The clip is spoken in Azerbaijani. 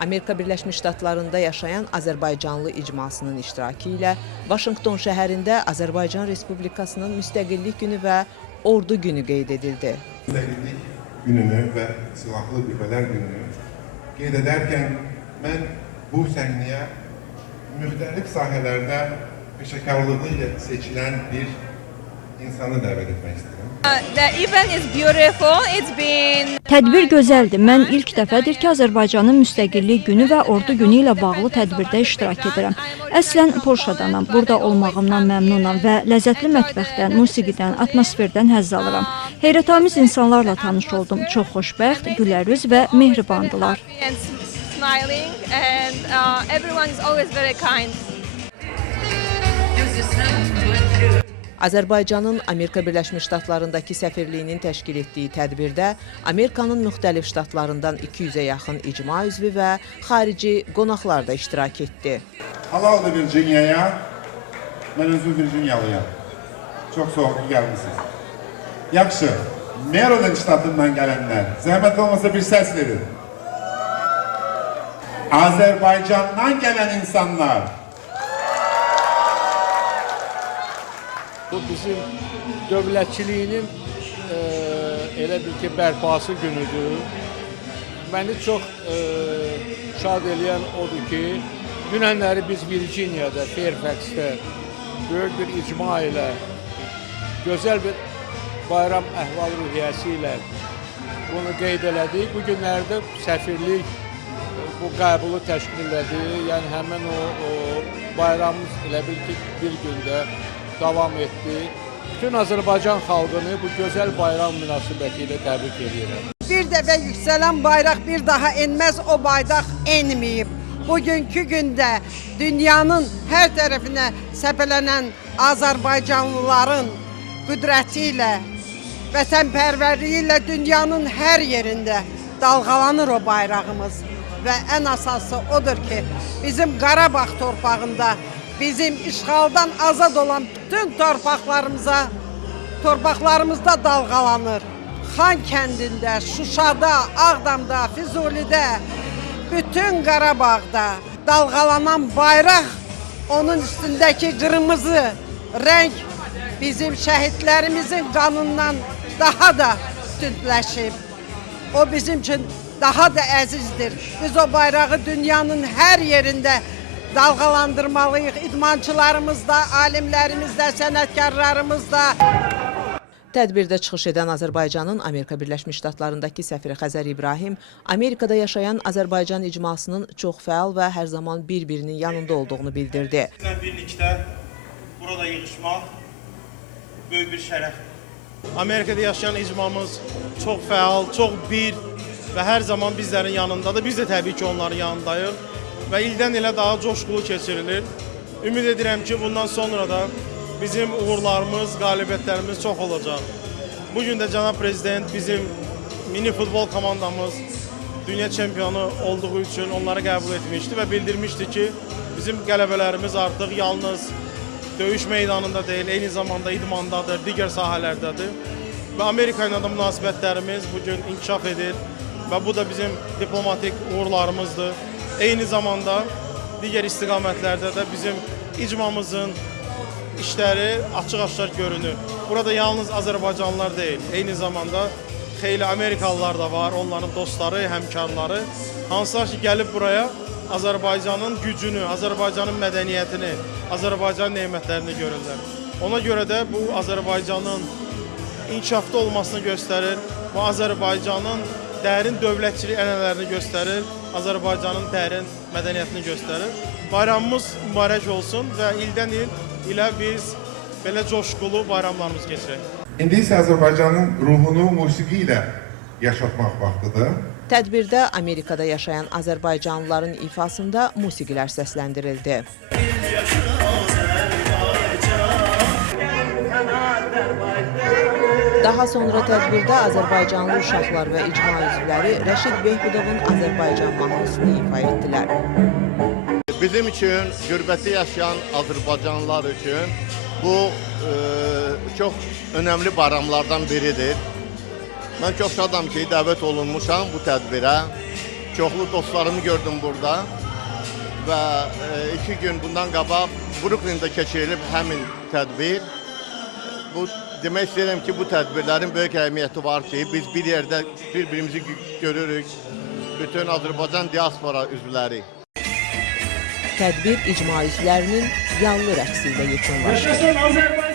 Amerika Birləşmiş Ştatlarında yaşayan Azərbaycanlı icmasının iştirakı ilə Vaşinqton şəhərində Azərbaycan Respublikasının Müstəqillik günü və Ordu günü qeyd edildi. Müstəqillik gününü və Silahlı Qüvvələr gününü qeyd edərkən mən bu səhnəyə müxtəlif sahələrdə peşəkarlığı ilə seçilən bir insanı dəvət etmək istəyirəm. Tədbir gözəldir. Mən ilk dəfədir ki, Azərbaycanın Müstəqillik günü və Ordu günü ilə bağlı tədbirdə iştirak edirəm. Əslən Polşadanam. Burada olmağımdan məmnunam və ləzzətli mətbəxdən, musiqidən, atmosferdən həzz alıram. Heyrətamiz insanlarla tanış oldum. Çox xoşbəxt, gülərüz və mehribandılar. Azərbaycanın Amerika Birləşmiş Ştatlarındakı səfirliyinin təşkil etdiyi tədbirdə Amerikanın müxtəlif ştatlarından 200-ə yaxın icma üzvü və xarici qonaqlar da iştirak etdi. Halal Virginia'ya, mən özüm Virginiyalıyam. Çox soğuk gəlmişsiniz. Yaxşı, Maryland ştatından gələnlər, zəhmət olmasa bir səs verin. Azərbaycandan gələn insanlar. Bu bizim dövlətçiliyinin elə bil ki, bərpası günüdür. Məni çox şad eləyən odur ki, dünənləri biz Virginiyada, Fairfax'da böyük bir icma ilə, gözəl bir bayram əhval-ruhiyyəsi ilə bunu qeyd elədik. Bu günlərdə səfirlik bu qəbulu təşkil elədi. Yəni həmin o bayramımız elə bil ki, bir gündə davam etdi. Bütün Azərbaycan xalqını bu gözəl bayram münasibəti ilə təbrik edirəm. Bir dəfə yüksələn bayraq bir daha enməz, o bayraq enməyib. Bugünkü gündə dünyanın hər tərəfinə səpələnən Azərbaycanlıların qüdrəti ilə, vətənpərvərliyi ilə dünyanın hər yerində dalğalanır o bayrağımız. Və ən əsası odur ki, bizim Qarabağ torpağında bizim işğaldan azad olan bütün torpaqlarımızda dalğalanır. Xan kəndində, Şuşada, Ağdamda, Füzulidə, bütün Qarabağda dalğalanan bayraq, onun üstündəki qırmızı rəng bizim şəhidlərimizin qanından daha da tündləşib. O bizim üçün daha da əzizdir. Biz o bayrağı dünyanın hər yerində dalğalandırmalıyıq. İdmançılarımız da, alimlərimiz də, sənətkarlarımız da. Tədbirdə çıxış edən Azərbaycanın Amerika Birləşmiş Ştatlarındakı səfiri Xəzər İbrahim, Amerikada yaşayan Azərbaycan icmasının çox fəal və hər zaman bir-birinin yanında olduğunu bildirdi. Bizlə birlikdə burada yığışmaq böyük bir şərəfdir. Amerikada yaşayan icmamız çox fəal, çox bir və hər zaman bizlərin yanındadır. Biz də təbii ki, onların yanındayıq və ildən ilə daha coşqulu keçirilir. Ümid edirəm ki, bundan sonra da bizim uğurlarımız, qalibiyyətlərimiz çox olacaq. Bugün də cənab prezident bizim mini futbol komandamız dünya çempionu olduğu üçün onları qəbul etmişdi və bildirmişdi ki, bizim qələbələrimiz artıq yalnız döyüş meydanında deyil, eyni zamanda idmandadır, digər sahələrdədir. Və Amerika ilə də münasibətlərimiz bugün inkişaf edir və bu da bizim diplomatik uğurlarımızdır. Eyni zamanda digər istiqamətlərdə də bizim icmamızın işləri açıq-aşkar görünür. Burada yalnız Azərbaycanlılar deyil, eyni zamanda xeyli Amerikalılar da var, onların dostları, həmkarları. Hansılar ki, gəlib buraya Azərbaycanın gücünü, Azərbaycanın mədəniyyətini, Azərbaycan nemətlərini görürlər. Ona görə də bu Azərbaycanın inkişafda olmasını göstərir və Azərbaycanın dərin dövlətçilik ənənələrini göstərir, Azərbaycanın dərin mədəniyyətini göstərir. Bayramımız mübarək olsun və ildən ilə biz belə coşqulu bayramlarımız keçirək. İndi isə Azərbaycanın ruhunu musiqi ilə yaşatmaq vaxtıdır. Tədbirdə Amerikada yaşayan Azərbaycanlıların ifasında musiqilər səsləndirildi. Daha sonra tədbirdə Azərbaycanlı uşaqlar və icma üzvləri Rəşid Behbudovun Azərbaycan mahnısını ifa etdilər. Bizim üçün, qürbətdə yaşayan Azərbaycanlılar üçün bu çox önəmli bayramlardan biridir. Mən çox şadam ki, dəvət olunmuşam bu tədbirə. çoxlu dostlarımı gördüm burada. Və 2 gün bundan qabaq Brooklyn-də keçirilib həmin tədbir. Bu demək istəyirəm ki, bu tədbirlərin böyük əhəmiyyəti var ki, biz bir yerdə bir-birimizi görürük. Bütün Azərbaycan diaspora üzvləri. Tədbir icma üzvlərinin yanlı rəqsi ilə yekunlaşdı. Yaşasın Azərbaycan!